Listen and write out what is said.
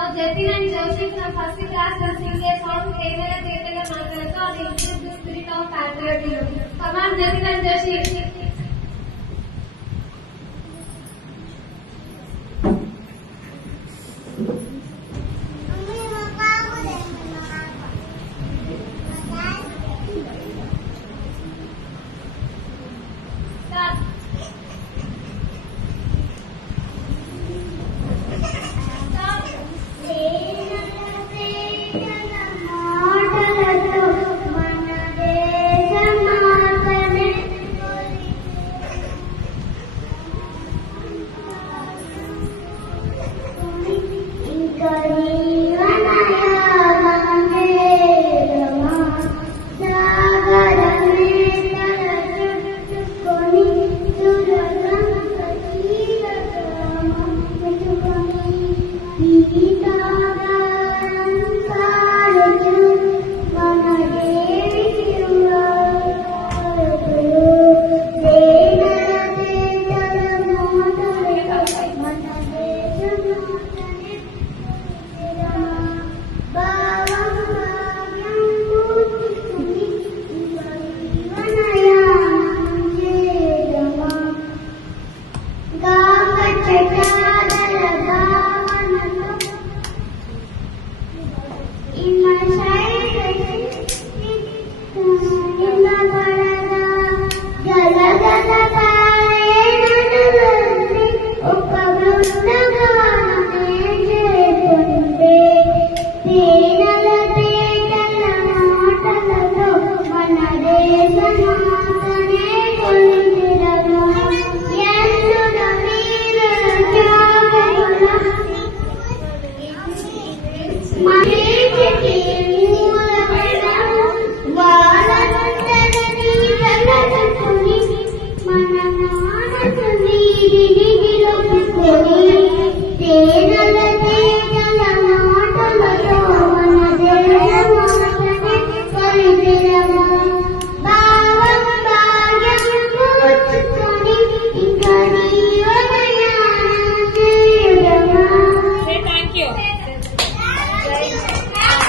Now Jatin and Joshi from first class will sing a song Tevela Tevela Mangalaka and improve the spirit of patriotism. Come on Jatin and Joshi. Thank you.